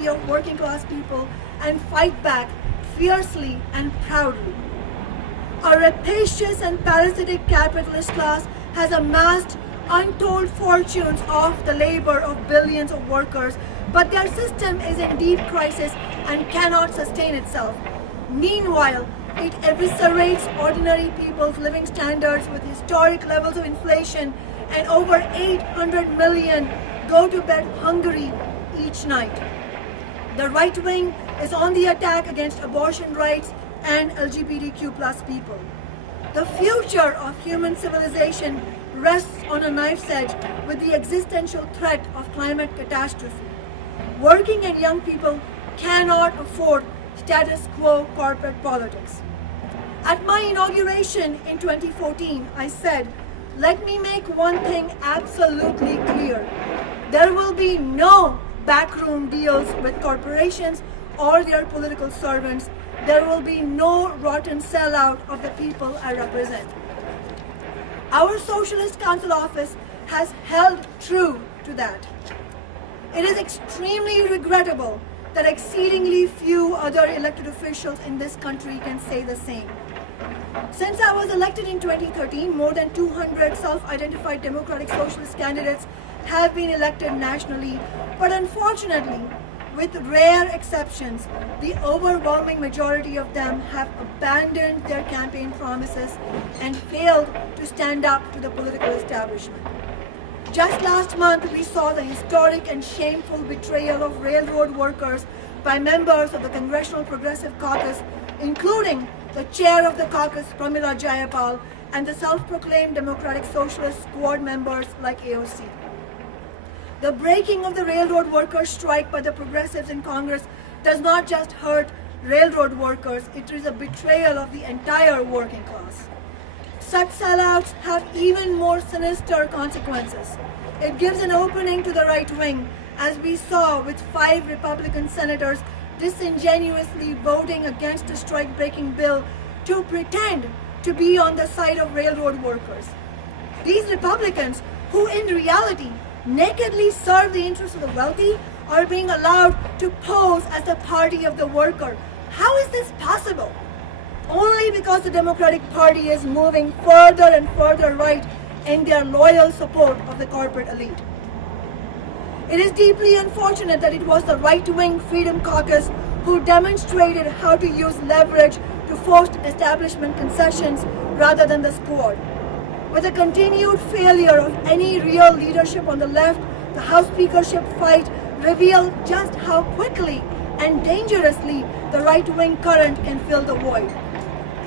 of working class people and fight back fiercely and proudly. A rapacious and parasitic capitalist class has amassed untold fortunes off the labor of billions of workers, but their system is in deep crisis and cannot sustain itself. Meanwhile, it eviscerates ordinary people's living standards with historic levels of inflation, and over 800 million go to bed hungry each night. The right wing is on the attack against abortion rights and LGBTQ plus people. The future of human civilization rests on a knife's edge with the existential threat of climate catastrophe. Working and young people cannot afford status quo corporate politics. At my inauguration in 2014, I said, "Let me make one thing absolutely clear. There will be no backroom deals with corporations or their political servants. There will be no rotten sellout of the people I represent." Our Socialist Council office has held true to that. It is extremely regrettable that exceedingly few other elected officials in this country can say the same. Since I was elected in 2013, more than 200 self-identified Democratic Socialist candidates have been elected nationally, but unfortunately, with rare exceptions, the overwhelming majority of them have abandoned their campaign promises and failed to stand up to the political establishment. Just last month, we saw the historic and shameful betrayal of railroad workers by members of the Congressional Progressive Caucus, including the chair of the caucus, Pramila Jayapal, and the self-proclaimed Democratic Socialist Squad members like AOC. The breaking of the railroad workers' strike by the progressives in Congress does not just hurt railroad workers, it is a betrayal of the entire working class. Such sellouts have even more sinister consequences. It gives an opening to the right wing, as we saw with 5 Republican senators disingenuously voting against a strike-breaking bill to pretend to be on the side of railroad workers. These Republicans, who in reality nakedly serve the interests of the wealthy, are being allowed to pose as the party of the worker. How is this possible? Only because the Democratic Party is moving further and further right in their loyal support of the corporate elite. It is deeply unfortunate that it was the right-wing Freedom Caucus who demonstrated how to use leverage to force establishment concessions rather than the Squad. With the continued failure of any real leadership on the left, the House speakership fight revealed just how quickly and dangerously the right-wing current can fill the void.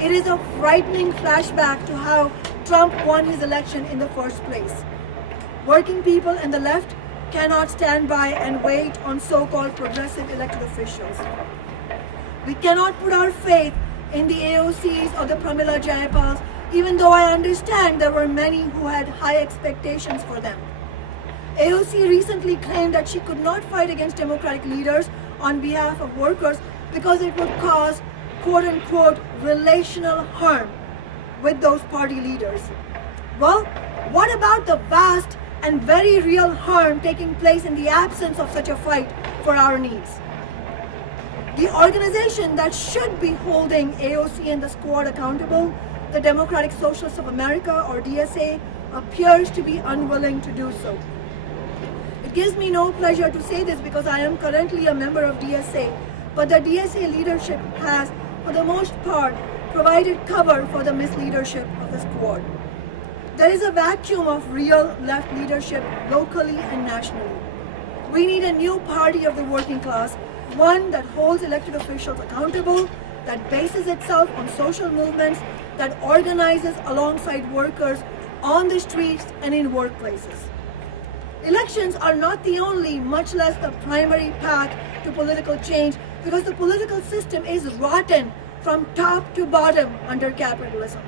It is a frightening flashback to how Trump won his election in the first place. Working people and the left cannot stand by and wait on so-called progressive elected officials. We cannot put our faith in the AOCs or the Pramila Jayapals, even though I understand there were many who had high expectations for them. AOC recently claimed that she could not fight against Democratic leaders on behalf of workers because it would cause quote-unquote relational harm with those party leaders. Well, what about the vast and very real harm taking place in the absence of such a fight for our needs? The organization that should be holding AOC and the Squad accountable, the Democratic Socialists of America, or DSA, appears to be unwilling to do so. It gives me no pleasure to say this because I am currently a member of DSA, but the DSA leadership has, for the most part, provided cover for the misleadership of the Squad. There is a vacuum of real left leadership locally and nationally. We need a new party of the working class, one that holds elected officials accountable, that bases itself on social movements, that organizes alongside workers on the streets and in workplaces. Elections are not the only, much less the primary path to political change, because the political system is rotten from top to bottom under capitalism.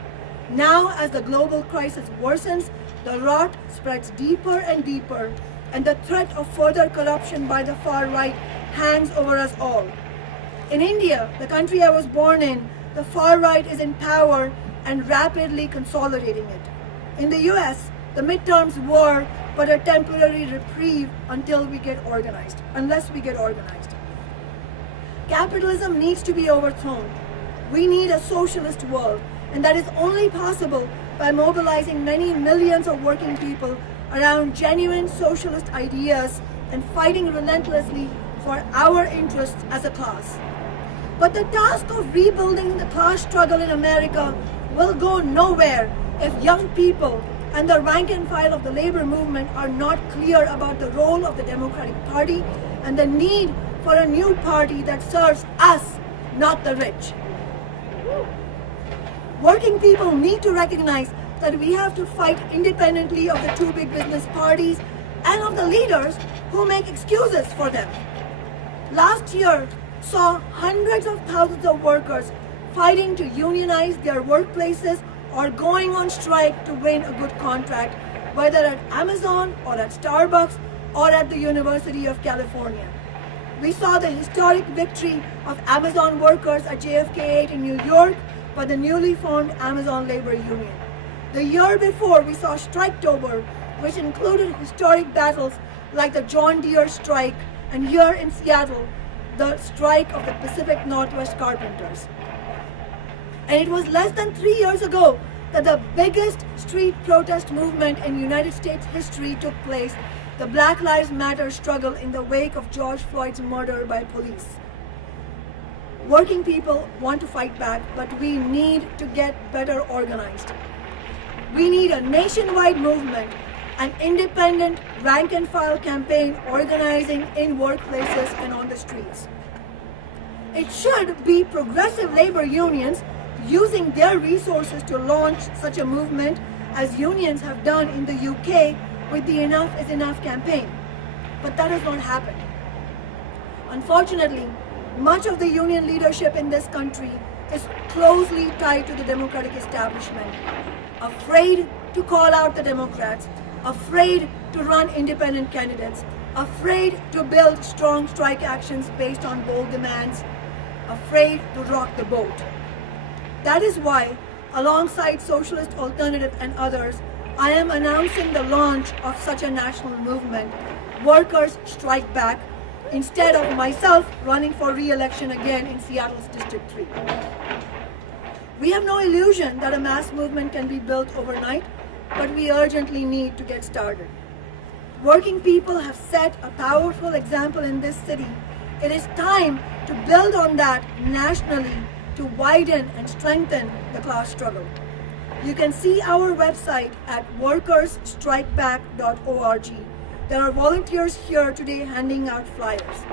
Now, as the global crisis worsens, the rot spreads deeper and deeper, and the threat of further corruption by the far right hangs over us all. In India, the country I was born in, the far right is in power and rapidly consolidating it. In the US, the midterms were but a temporary reprieve unless we get organized. Capitalism needs to be overthrown. We need a socialist world, and that is only possible by mobilizing many millions of working people around genuine socialist ideas and fighting relentlessly for our interests as a class. But the task of rebuilding the class struggle in America will go nowhere if young people and the rank and file of the labor movement are not clear about the role of the Democratic Party and the need for a new party that serves us, not the rich. Working people need to recognize that we have to fight independently of the two big business parties and of the leaders who make excuses for them. Last year saw hundreds of thousands of workers fighting to unionize their workplaces or going on strike to win a good contract, whether at Amazon or at Starbucks or at the University of California. We saw the historic victory of Amazon workers at JFK 8 in New York by the newly formed Amazon Labor Union. The year before, we saw Striketober, which included historic battles like the John Deere strike, and here in Seattle, the strike of the Pacific Northwest carpenters. And it was less than 3 years ago that the biggest street protest movement in United States history took place, the Black Lives Matter struggle in the wake of George Floyd's murder by police. Working people want to fight back, but we need to get better organized. We need a nationwide movement, an independent rank and file campaign organizing in workplaces and on the streets. It should be progressive labor unions using their resources to launch such a movement as unions have done in the UK with the Enough is Enough campaign. But that has not happened. Unfortunately, much of the union leadership in this country is closely tied to the Democratic establishment, afraid to call out the Democrats, afraid to run independent candidates, afraid to build strong strike actions based on bold demands, afraid to rock the boat. That is why, alongside Socialist Alternative and others, I am announcing the launch of such a national movement, Workers Strike Back, instead of myself running for re-election again in Seattle's District 3. We have no illusion that a mass movement can be built overnight, but we urgently need to get started. Working people have set a powerful example in this city. It is time to build on that nationally to widen and strengthen the class struggle. You can see our website at workersstrikeback.org. There are volunteers here today handing out flyers.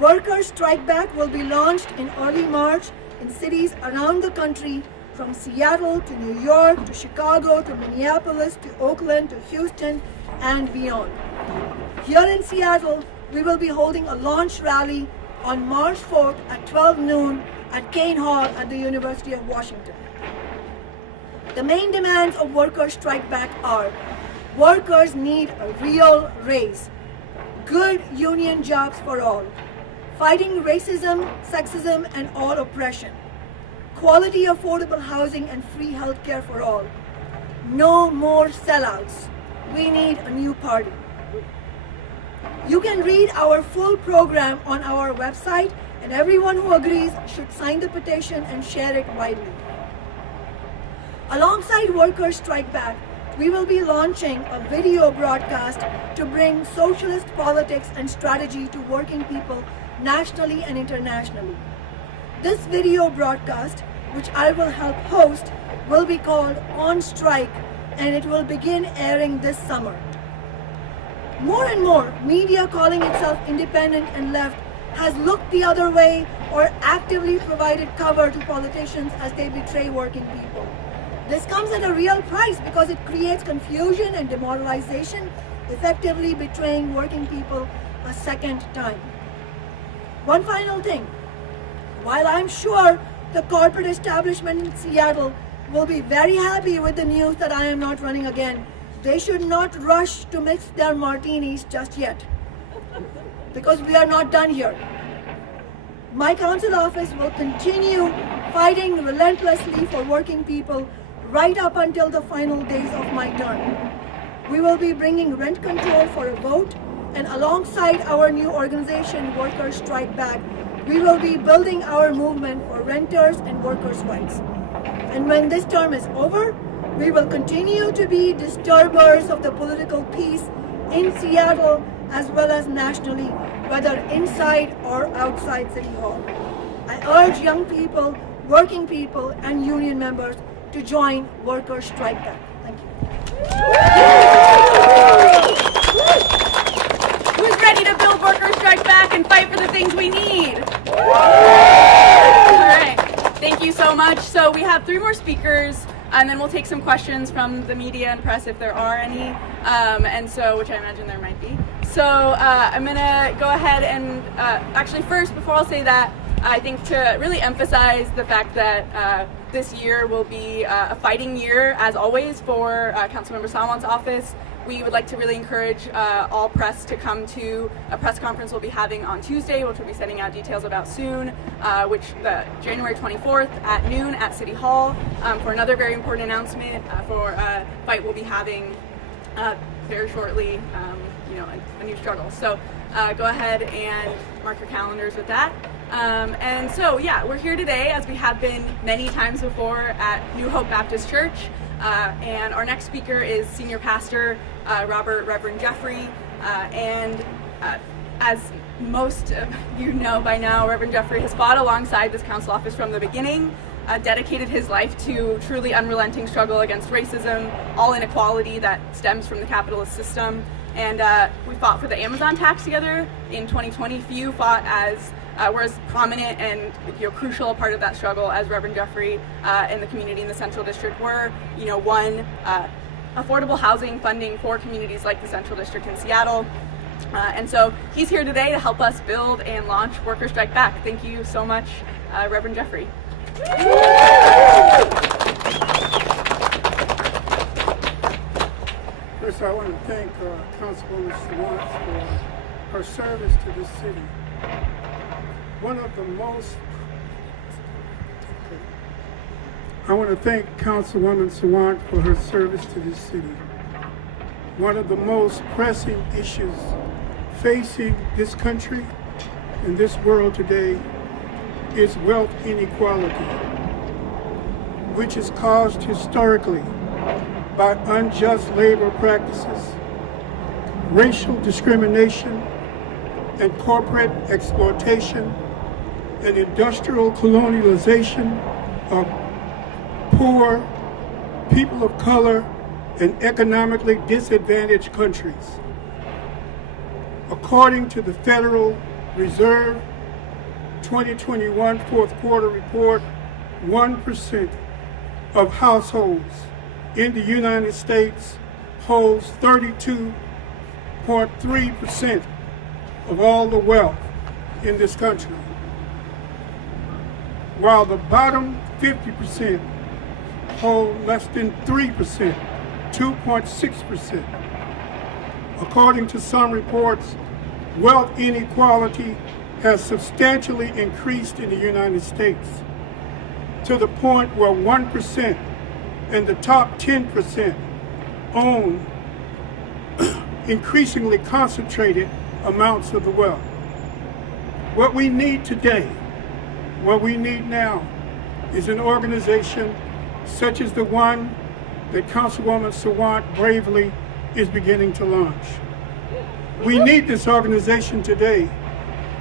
Workers Strike Back will be launched in early March in cities around the country, from Seattle to New York to Chicago to Minneapolis to Oakland to Houston and beyond. Here in Seattle, we will be holding a launch rally on March 4th at 12 noon at Kane Hall at the University of Washington. The main demands of Workers Strike Back are: workers need a real raise, good union jobs for all, fighting racism, sexism, and all oppression, quality affordable housing and free health care for all, no more sellouts. We need a new party. You can read our full program on our website, and everyone who agrees should sign the petition and share it widely. Alongside Workers Strike Back, we will be launching a video broadcast to bring socialist politics and strategy to working people nationally and internationally. This video broadcast, which I will help host, will be called On Strike, and it will begin airing this summer. More and more media calling itself independent and left has looked the other way or actively provided cover to politicians as they betray working people. This comes at a real price because it creates confusion and demoralization, effectively betraying working people a second time. One final thing. While I'm sure the corporate establishment in Seattle will be very happy with the news that I am not running again, they should not rush to mix their martinis just yet, because we are not done here. My council office will continue fighting relentlessly for working people right up until the final days of my term. We will be bringing rent control for a vote And alongside our new organization, Workers Strike Back, we will be building our movement for renters and workers' rights. And when this term is over, we will continue to be disturbers of the political peace in Seattle as well as nationally, whether inside or outside City Hall. I urge young people, working people, and union members to join Workers Strike Back. Thank you. Who's ready to build Workers Strike Back and fight for the things we need? All right, thank you so much. So we have 3 more speakers, and then we'll take some questions from the media and press if there are any, which I imagine there might be. So I'm gonna go ahead and actually first, before I'll say that, I think to really emphasize the fact that this year will be a fighting year, as always, for Councilmember Sawant's office. We would like to really encourage all press to come to a press conference we'll be having on Tuesday, which we'll be sending out details about soon, January 24th at noon at City Hall, for another very important announcement for a fight we'll be having very shortly, a new struggle. So go ahead and mark your calendars with that. We're here today, as we have been many times before, at New Hope Baptist Church. And our next speaker is Senior Pastor Reverend Jeffrey. As most of you know by now, Reverend Jeffrey has fought alongside this council office from the beginning, dedicated his life to truly unrelenting struggle against racism, all inequality that stems from the capitalist system. And we fought for the Amazon tax together in 2020. Few fought were as prominent and crucial a part of that struggle as Reverend Jeffrey and the community in the Central District were. One, affordable housing funding for communities like the Central District in Seattle. And so he's here today to help us build and launch Workers Strike Back. Thank you so much, Reverend Jeffrey. First, I want to thank Councilwoman Sawant for her service to this city. I want to thank Councilwoman Sawant for her service to this city. One of the most pressing issues facing this country and this world today is wealth inequality, which is caused historically by unjust labor practices, racial discrimination, and corporate exploitation and industrial colonialization of poor, people of color, and economically disadvantaged countries. According to the Federal Reserve 2021 fourth quarter report, 1% of households in the United States holds 32.3% of all the wealth in this country, while the bottom 50% hold less than 3%, 2.6%. According to some reports, wealth inequality has substantially increased in the United States to the point where 1% and the top 10% own increasingly concentrated amounts of the wealth. What we need today, what we need now, is an organization such as the one that Councilwoman Sawant bravely is beginning to launch. We need this organization today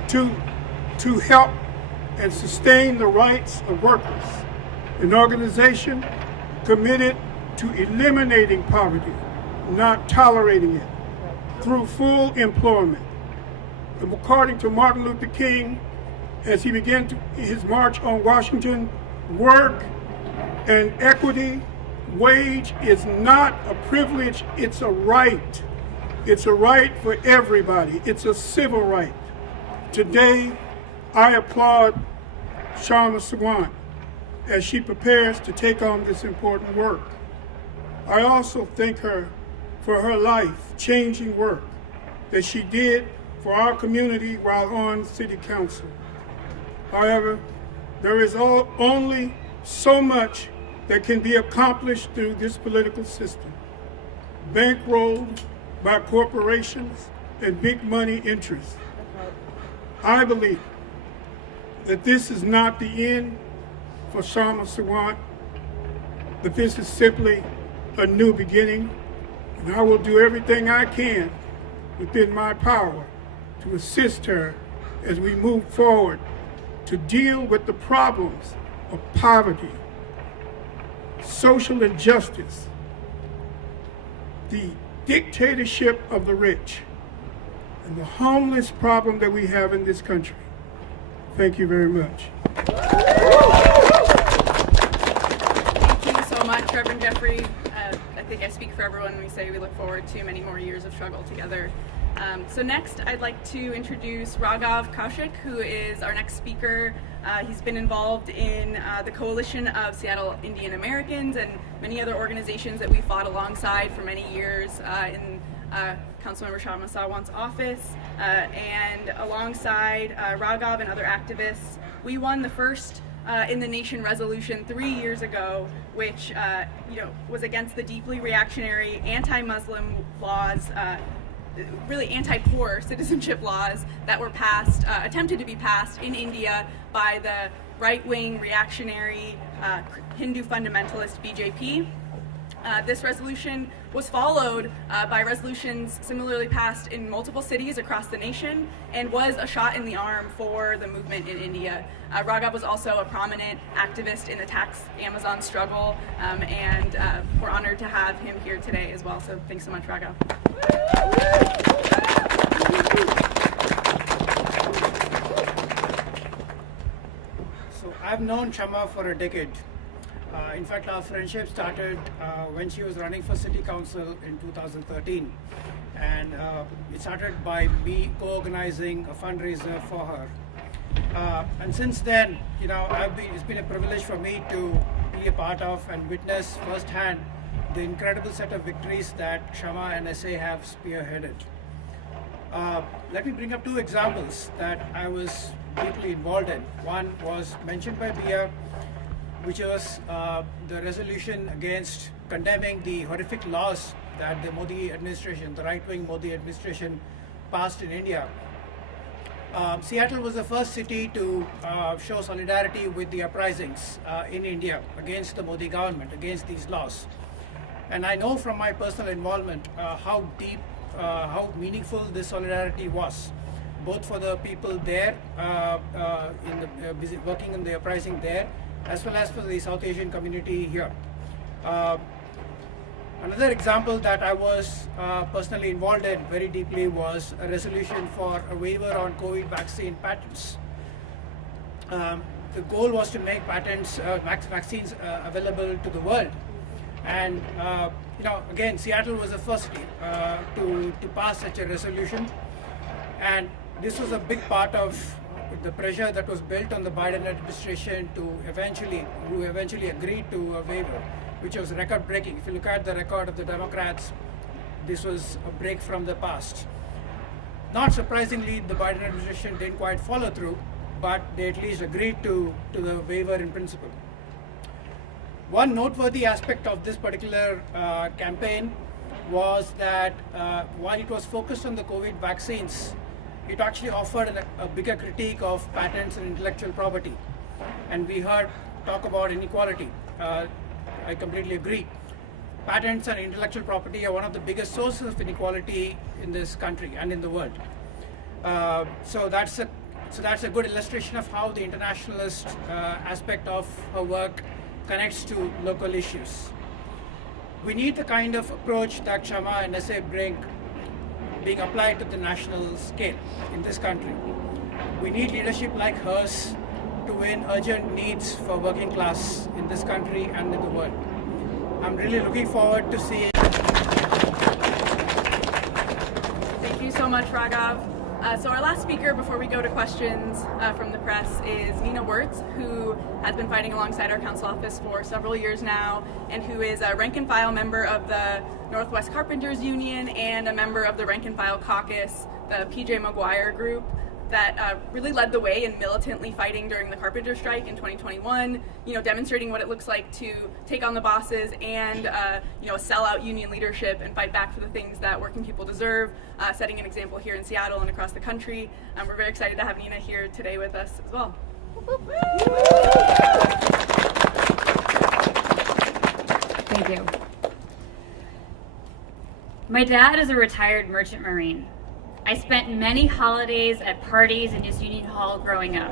to help and sustain the rights of workers, an organization committed to eliminating poverty, not tolerating it, through full employment. According to Martin Luther King, as he began his march on Washington, work and equity, wage is not a privilege, it's a right. It's a right for everybody. It's a civil right. Today, I applaud Kshama Sawant as she prepares to take on this important work. I also thank her for her life-changing work that she did for our community while on City Council. However, there is only so much that can be accomplished through this political system, bankrolled by corporations and big money interests. I believe that this is not the end for Kshama Sawant, but this is simply a new beginning, and I will do everything I can within my power to assist her as we move forward to deal with the problems of poverty, social injustice, the dictatorship of the rich, and the homeless problem that we have in this country. Thank you very much. Thank you so much, Reverend Jeffrey. I think I speak for everyone when we say we look forward to many more years of struggle together. So next, I'd like to introduce Raghav Kaushik, who is our next speaker. He's been involved in the Coalition of Seattle Indian Americans and many other organizations that we fought alongside for many years in Councilmember Kshama Sawant's office. And alongside Raghav and other activists, we won the first in the nation resolution 3 years ago, which was against the deeply reactionary anti-Muslim laws, really anti-poor citizenship laws that were passed, attempted to be passed in India by the right-wing reactionary Hindu fundamentalist BJP. This resolution was followed by resolutions similarly passed in multiple cities across the nation and was a shot in the arm for the movement in India. Raghav was also a prominent activist in the tax Amazon struggle, and we're honored to have him here today as well. So thanks so much, Raghav. So I've known Kshama for a decade. In fact, our friendship started when she was running for city council in 2013, and it started by me co-organizing a fundraiser for her. And since then, it's been a privilege for me to be a part of and witness firsthand the incredible set of victories that Kshama and SA have spearheaded. Let me bring up two examples that I was deeply involved in. One was mentioned by Bia, which was the resolution against condemning the horrific laws that the Modi administration, the right-wing Modi administration, passed in India. Seattle was the first city to show solidarity with the uprisings in India against the Modi government, against these laws. And I know from my personal involvement how deep, how meaningful this solidarity was, both for the people there, working in the uprising there, as well as for the South Asian community here. Another example that I was personally involved in very deeply was a resolution for a waiver on COVID vaccine patents. The goal was to make patents, vaccines available to the world. And again, Seattle was the first city to pass such a resolution. And this was a big part of the pressure that was built on the Biden administration who eventually agreed to a waiver, which was record-breaking. If you look at the record of the Democrats, this was a break from the past. Not surprisingly, the Biden administration didn't quite follow through, but they at least agreed to the waiver in principle. One noteworthy aspect of this particular campaign was that while it was focused on the COVID vaccines, it actually offered a bigger critique of patents and intellectual property. And we heard talk about inequality. I completely agree. Patents and intellectual property are one of the biggest sources of inequality in this country and in the world. So that's a good illustration of how the internationalist aspect of her work connects to local issues. We need the kind of approach that Kshama and SA bring being applied to the national scale in this country. We need leadership like hers to win urgent needs for working class in this country and in the world. I'm really looking forward to seeing. Thank you so much, Raghav. So our last speaker before we go to questions from the press is Nina Wirtz, who has been fighting alongside our council office for several years now, and who is a rank and file member of the Northwest Carpenters Union and a member of the rank and file caucus, the PJ McGuire group. that really led the way in militantly fighting during the carpenter strike in 2021, demonstrating what it looks like to take on the bosses and, sell out union leadership and fight back for the things that working people deserve, setting an example here in Seattle and across the country. We're very excited to have Nina here today with us as well. Thank you. My dad is a retired merchant marine. I spent many holidays at parties in his union hall growing up.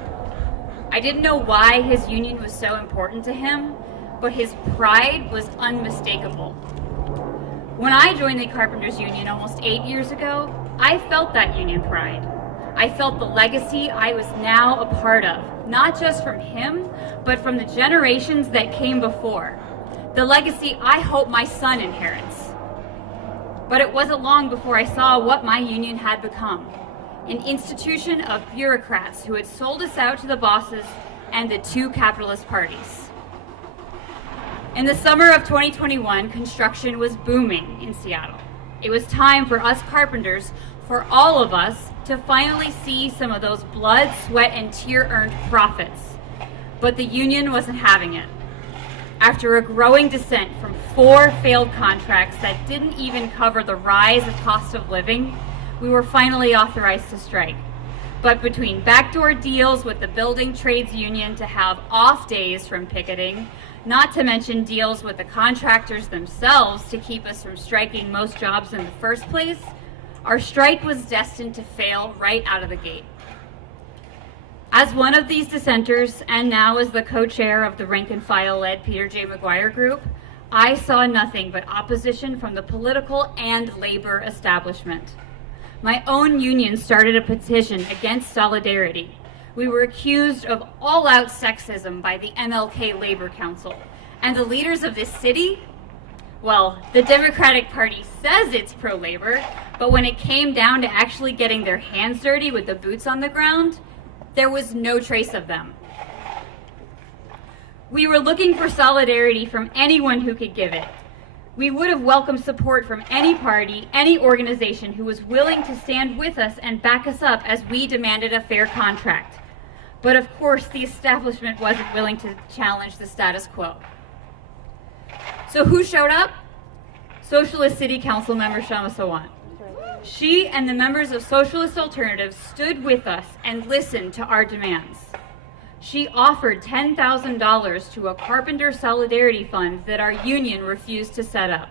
I didn't know why his union was so important to him, but his pride was unmistakable. When I joined the Carpenters Union almost 8 years ago, I felt that union pride. I felt the legacy I was now a part of, not just from him, but from the generations that came before. The legacy I hope my son inherits. But it wasn't long before I saw what my union had become. An institution of bureaucrats who had sold us out to the bosses and the two capitalist parties. In the summer of 2021, construction was booming in Seattle. It was time for us carpenters, for all of us, to finally see some of those blood, sweat, and tear-earned profits. But the union wasn't having it. After a growing dissent from 4 failed contracts that didn't even cover the rise of cost of living, we were finally authorized to strike. But between backdoor deals with the building trades union to have off days from picketing, not to mention deals with the contractors themselves to keep us from striking most jobs in the first place, our strike was destined to fail right out of the gate. As one of these dissenters, and now as the co-chair of the rank-and-file-led Peter J. McGuire group, I saw nothing but opposition from the political and labor establishment. My own union started a petition against solidarity. We were accused of all-out sexism by the MLK Labor Council, and the leaders of this city, well, the Democratic Party says it's pro-labor, but when it came down to actually getting their hands dirty with the boots on the ground, there was no trace of them. We were looking for solidarity from anyone who could give it. We would have welcomed support from any party, any organization who was willing to stand with us and back us up as we demanded a fair contract. But of course, the establishment wasn't willing to challenge the status quo. So who showed up? Socialist City Councilmember Kshama Sawant. She and the members of Socialist Alternatives stood with us and listened to our demands. She offered $10,000 to a carpenter solidarity fund that our union refused to set up.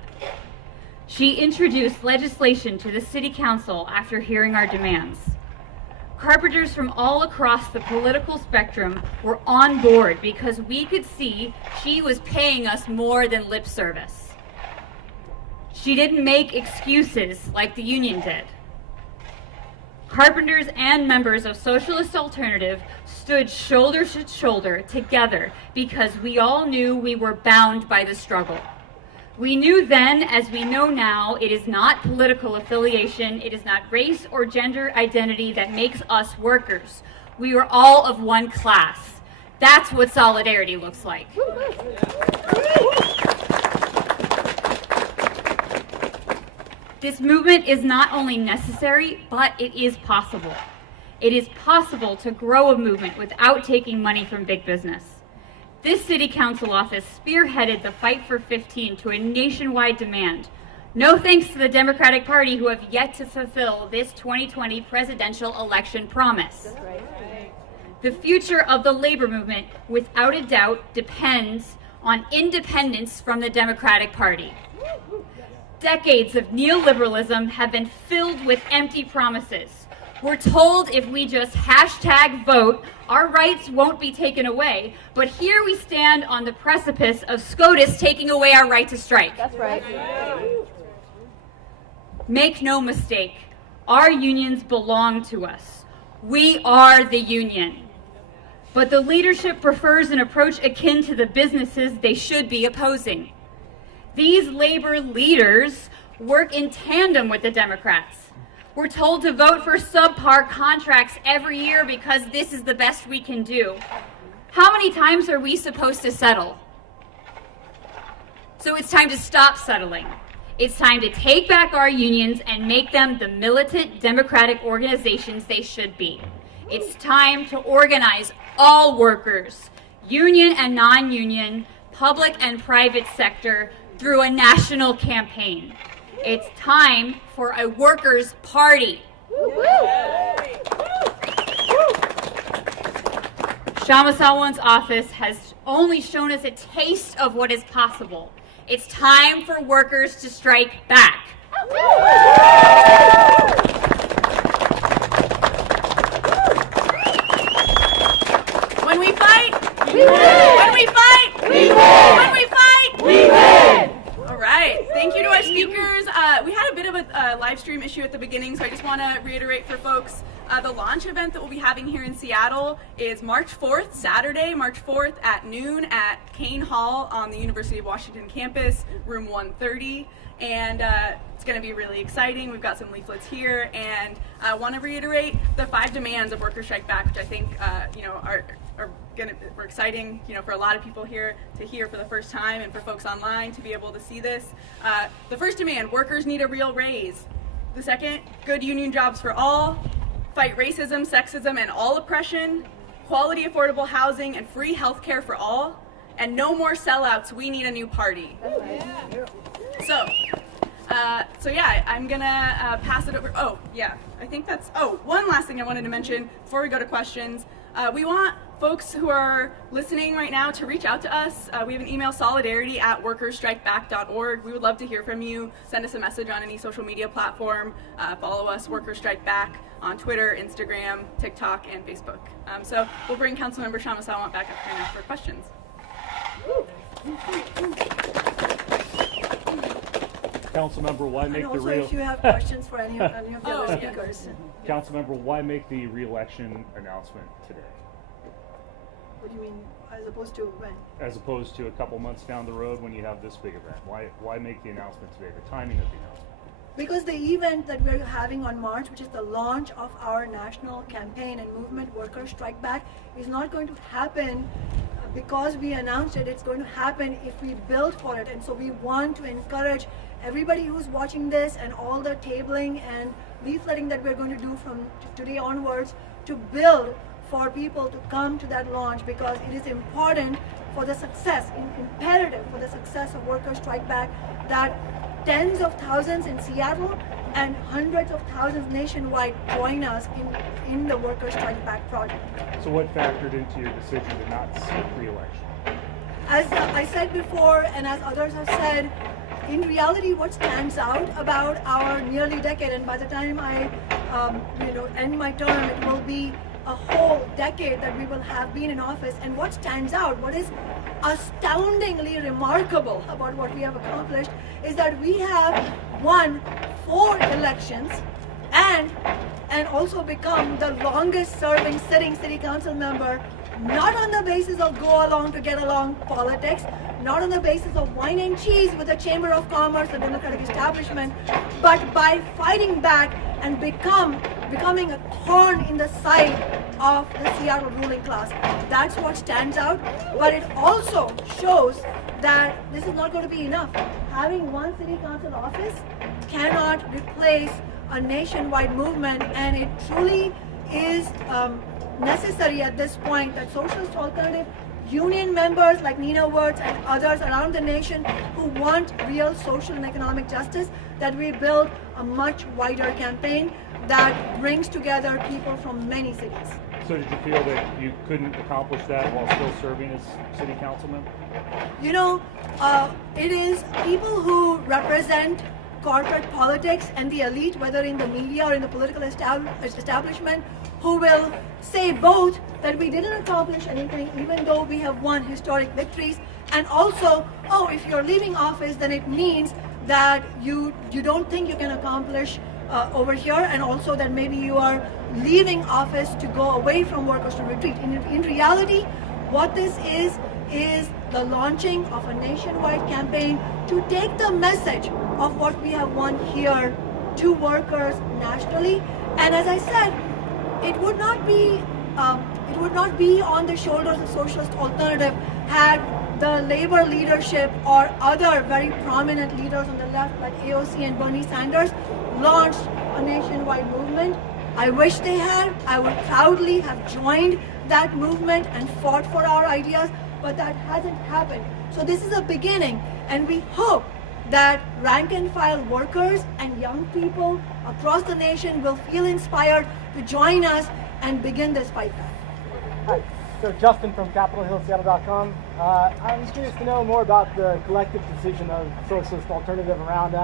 She introduced legislation to the City Council after hearing our demands. Carpenters from all across the political spectrum were on board because we could see she was paying us more than lip service. She didn't make excuses like the union did. Carpenters and members of Socialist Alternative stood shoulder to shoulder together because we all knew we were bound by the struggle. We knew then, as we know now, it is not political affiliation, it is not race or gender identity that makes us workers. We are all of one class. That's what solidarity looks like. This movement is not only necessary, but it is possible. It is possible to grow a movement without taking money from big business. This city council office spearheaded the Fight for 15 to a nationwide demand. No thanks to the Democratic Party, who have yet to fulfill this 2020 presidential election promise. That's right. The future of the labor movement, without a doubt, depends on independence from the Democratic Party. Decades of neoliberalism have been filled with empty promises. We're told if we just #vote, our rights won't be taken away. But here we stand on the precipice of SCOTUS taking away our right to strike. That's right. Make no mistake, our unions belong to us. We are the union. But the leadership prefers an approach akin to the businesses they should be opposing. These labor leaders work in tandem with the Democrats. We're told to vote for subpar contracts every year because this is the best we can do. How many times are we supposed to settle? So it's time to stop settling. It's time to take back our unions and make them the militant democratic organizations they should be. It's time to organize all workers, union and non-union, public and private sector, through a national campaign. It's time for a workers' party. Kshama Sawant's office has only shown us a taste of what is possible. It's time for workers to strike back. When we fight, we win. When we fight, We win. When we fight, We win. All right. Thank you to our speakers. We had a bit of a live stream issue at the beginning, so I just want to reiterate for folks. The launch event that we'll be having here in Seattle is March 4th, Saturday, March 4th at noon at Kane Hall on the University of Washington campus, room 130. And it's going to be really exciting. We've got some leaflets here, and I want to reiterate the 5 demands of Workers Strike Back, which I think are exciting, for a lot of people here to hear for the first time, and for folks online to be able to see this. The first demand: workers need a real raise. The second: good union jobs for all. Fight racism, sexism, and all oppression. Quality, affordable housing, and free health care for all. And no more sellouts. We need a new party. So yeah, I'm gonna pass it over. Oh, yeah, I think that's. Oh, one last thing I wanted to mention before we go to questions. We want folks who are listening right now to reach out to us. We have an email, solidarity@workersstrikeback.org. We would love to hear from you. Send us a message on any social media platform. Follow us, Workers Strike Back, on Twitter, Instagram, TikTok, and Facebook. So we'll bring Councilmember Kshama Sawant back up here now for questions. Councilmember, why And make the also real? if you have questions for any of the Oh, other yeah. speakers. Councilmember, why make the re-election announcement today, What do you mean, as opposed to when? as opposed to a couple months down the road when you have this big event? Why make the announcement today? The timing of the announcement. Because the event that we're having on March, which is the launch of our national campaign and movement, Workers Strike Back, is not going to happen because we announced it. It's going to happen if we build for it. And so we want to encourage everybody who's watching this and all the tabling and leafletting that we're going to do from today onwards to build for people to come to that launch, because it is important for the success, imperative for the success of Workers Strike Back, that tens of thousands in Seattle and hundreds of thousands nationwide join us in the Workers Strike Back project. So what factored into your decision to not seek re-election? As I said before, and as others have said, in reality, what stands out about our nearly decade, and by the time I end my term, it will be a whole decade that we will have been in office. And what stands out, what is astoundingly remarkable about what we have accomplished, is that we have won 4 elections and also become the longest serving sitting city council member, not on the basis of go along to get along politics, not on the basis of wine and cheese with the Chamber of Commerce, the Democratic establishment, but by fighting back and becoming a thorn in the side of the Seattle ruling class. That's what stands out, but it also shows that this is not going to be enough. Having one city council office cannot replace a nationwide movement, and it truly is necessary at this point that socialist alternative union members like Nina Wirtz and others around the nation who want real social and economic justice, that we build a much wider campaign that brings together people from many cities. So did you feel that you couldn't accomplish that while still serving as city council member? It is people who represent corporate politics and the elite, whether in the media or in the political establishment, who will say both that we didn't accomplish anything even though we have won historic victories, and also, oh, if you're leaving office, then it means that you don't think you can accomplish over here, and also that maybe you are leaving office to go away from workers to retreat. In reality, what this is the launching of a nationwide campaign to take the message of what we have won here to workers nationally. And as I said, it would not be on the shoulders of socialist alternative had the labor leadership or other very prominent leaders on the left like AOC and Bernie Sanders launched a nationwide movement. I wish they had. I would proudly have joined that movement and fought for our ideas, but that hasn't happened. So this is a beginning, and we hope that rank and file workers and young people across the nation will feel inspired to join us and begin this fight back. Hi, so Justin from CapitolHillSeattle.com. I was curious to know more about the collective decision of Socialist Alternative around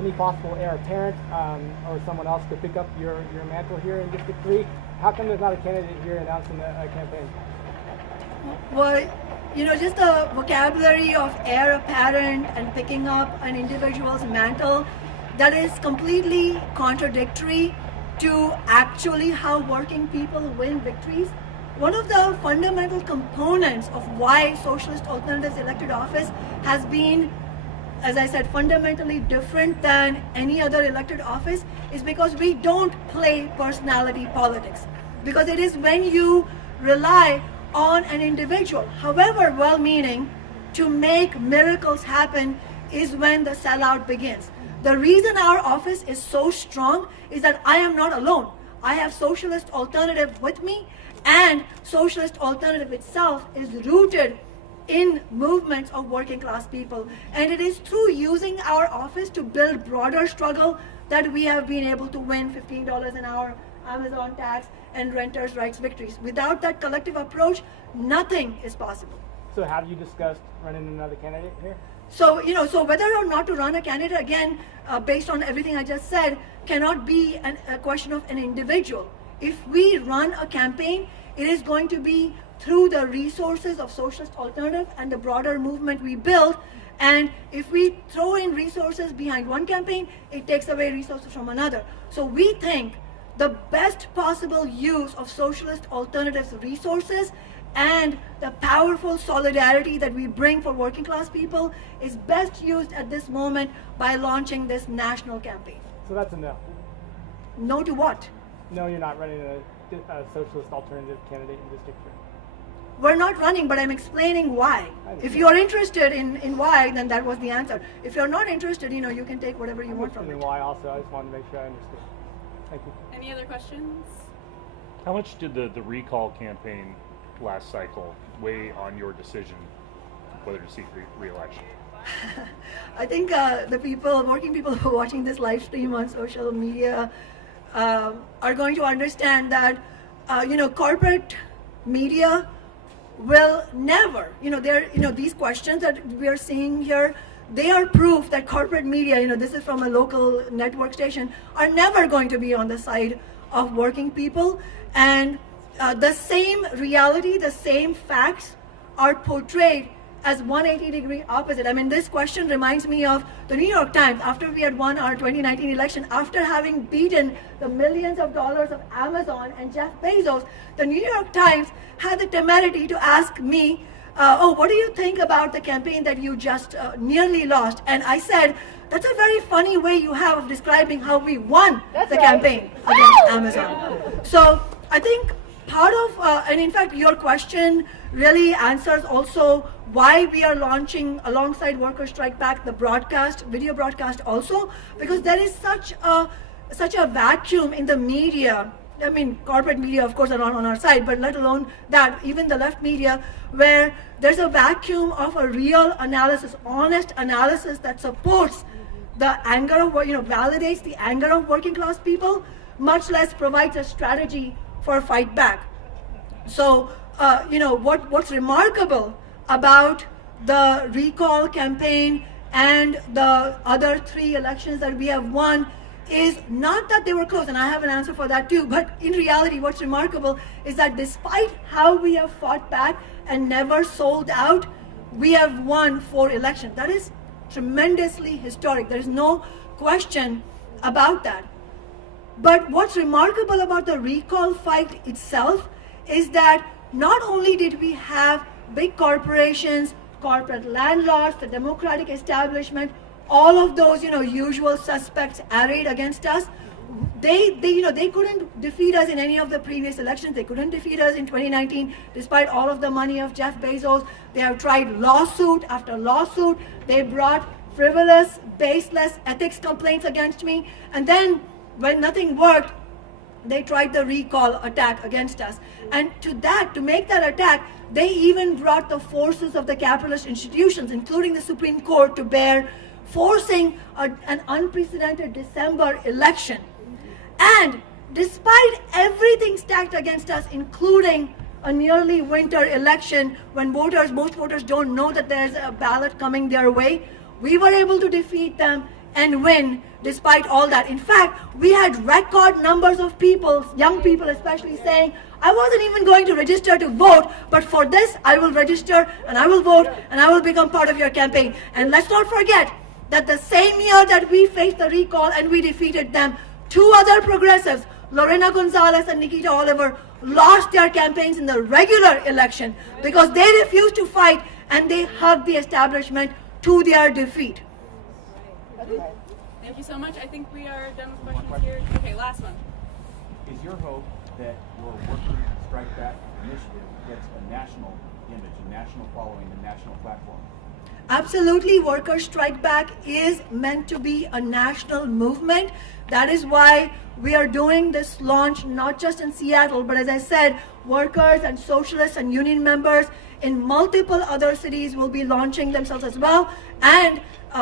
any possible heir apparent or someone else to pick up your mantle here in District 3. How come there's not a candidate here announcing a campaign? Well, just the vocabulary of heir apparent and picking up an individual's mantle, that is completely contradictory to actually how working people win victories. One of the fundamental components of why Socialist Alternative's elected office has been, as I said, fundamentally different than any other elected office is because we don't play personality politics. Because it is when you rely on an individual, however well-meaning, to make miracles happen is when the sellout begins. The reason our office is so strong is that I am not alone. I have Socialist Alternative with me, and Socialist Alternative itself is rooted in movements of working class people. And it is through using our office to build broader struggle that we have been able to win $15 an hour, Amazon tax, and renters' rights victories. Without that collective approach, nothing is possible. So have you discussed running another candidate here? So, so whether or not to run a candidate, again, based on everything I just said, cannot be a question of an individual. If we run a campaign, it is going to be through the resources of Socialist Alternative and the broader movement we build. And if we throw in resources behind one campaign, it takes away resources from another. So we think the best possible use of Socialist Alternative's resources and the powerful solidarity that we bring for working class people is best used at this moment by launching this national campaign. So that's a no. No to what? No, you're not running a Socialist Alternative candidate in District 3. We're not running, but I'm explaining why. If you're interested in why, then that was the answer. If you're not interested, you can take whatever you want from it. Why also, I just wanted to make sure I understood. Thank you. Any other questions? How much did the recall campaign last cycle weigh on your decision whether to seek re-election? I think the working people who are watching this live stream on social media are going to understand that, corporate media will never, these questions that we are seeing here, they are proof that corporate media, this is from a local network station, are never going to be on the side of working people. And the same reality, the same facts are portrayed as 180-degree opposite. I mean, this question reminds me of the New York Times. After we had won our 2019 election, after having beaten the millions of dollars of Amazon and Jeff Bezos, the New York Times had the temerity to ask me, what do you think about the campaign that you just nearly lost? And I said, that's a very funny way you have of describing how we won the campaign against Amazon. So I think part of, and in fact, your question really answers also why we are launching alongside Workers Strike Back the broadcast, video broadcast also, because there is such a vacuum in the media. I mean, corporate media, of course, are not on our side, but let alone that, even the left media, where there's a vacuum of a real analysis, honest analysis that supports the anger of, validates the anger of working class people, much less provides a strategy for fight back. So, what's remarkable about the recall campaign and the other 3 elections that we have won is not that they were close, and I have an answer for that too, but in reality, what's remarkable is that despite how we have fought back and never sold out, we have won 4 elections. That is tremendously historic. There is no question about that. But what's remarkable about the recall fight itself is that not only did we have big corporations, corporate landlords, the democratic establishment, all of those, usual suspects arrayed against us, they couldn't defeat us in any of the previous elections. They couldn't defeat us in 2019, despite all of the money of Jeff Bezos. They have tried lawsuit after lawsuit. They brought frivolous, baseless ethics complaints against me. And then when nothing worked, they tried the recall attack against us. And to make that attack, they even brought the forces of the capitalist institutions, including the Supreme Court, to bear, forcing an unprecedented December election. And despite everything stacked against us, including a nearly winter election when most voters don't know that there's a ballot coming their way, we were able to defeat them and win despite all that. In fact, we had record numbers of people, young people especially, saying, I wasn't even going to register to vote, but for this I will register and I will vote and I will become part of your campaign. And let's not forget that the same year that we faced the recall and we defeated them, two other progressives, Lorena Gonzalez and Nikita Oliver, lost their campaigns in the regular election because they refused to fight and they hugged the establishment to their defeat. Thank you so much. I think we are done with questions here. Okay, last one. Is your hope that your Worker Strike Back initiative gets a national image, a national following, a national platform? Absolutely, Worker Strike Back is meant to be a national movement. That is why we are doing this launch not just in Seattle, but as I said, workers and socialists and union members in multiple other cities will be launching themselves as well. And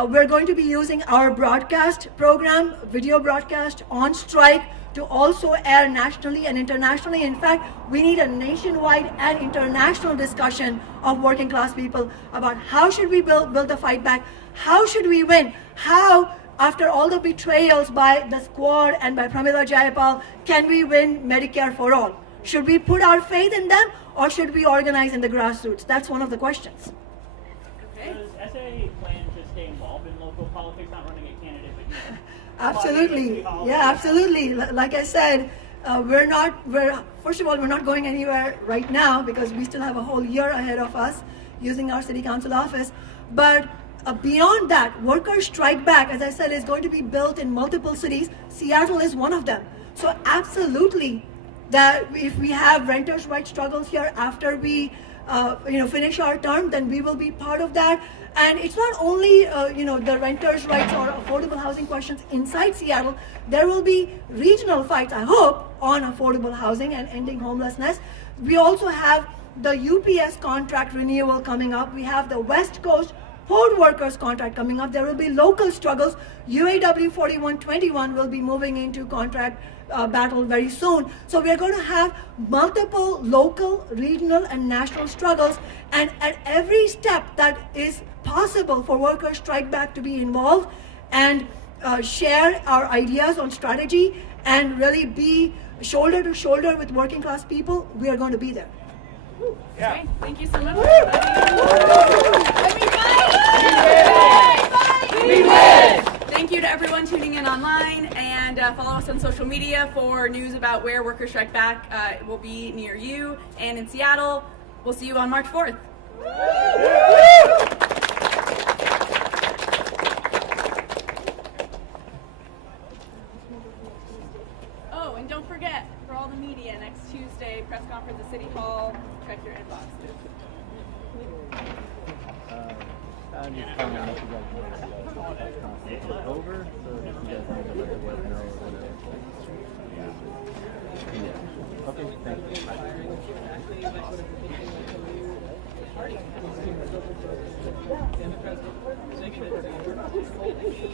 we're going to be using our broadcast program, video broadcast on strike, to also air nationally and internationally. In fact, we need a nationwide and international discussion of working class people about how should we build the fight back, how should we win, how, after all the betrayals by the Squad and by Pramila Jayapal, can we win Medicare for all? Should we put our faith in them or should we organize in the grassroots? That's one of the questions. Okay. Does SA plan to stay involved in local politics, not running a candidate, but Absolutely. Yeah, absolutely. Like I said, first of all, we're not going anywhere right now because we still have a whole year ahead of us using our city council office. But beyond that, Worker Strike Back, as I said, is going to be built in multiple cities. Seattle is one of them. So absolutely, that if we have renters' rights struggles here after we finish our term, then we will be part of that. And it's not only the renters' rights or affordable housing questions inside Seattle. There will be regional fights, I hope, on affordable housing and ending homelessness. We also have the UPS contract renewal coming up. We have the West Coast Port Workers contract coming up. There will be local struggles. UAW 4121 will be moving into contract battle very soon. So we are going to have multiple local, regional, and national struggles. And at every step that is possible for Worker Strike Back to be involved and share our ideas on strategy and really be shoulder to shoulder with working class people, we are going to be there. Okay, thank you so much, everybody. We win! Thank you to everyone tuning in online, and follow us on social media for news about where Worker Strike Back will be near you and in Seattle. We'll see you on March 4th. Oh, and don't forget, for all the media, next Tuesday, press conference at City Hall. Check your inbox. I'm just trying to make you guys know that it's over, so if you guys want to let the web know or whatever. Okay, thank you.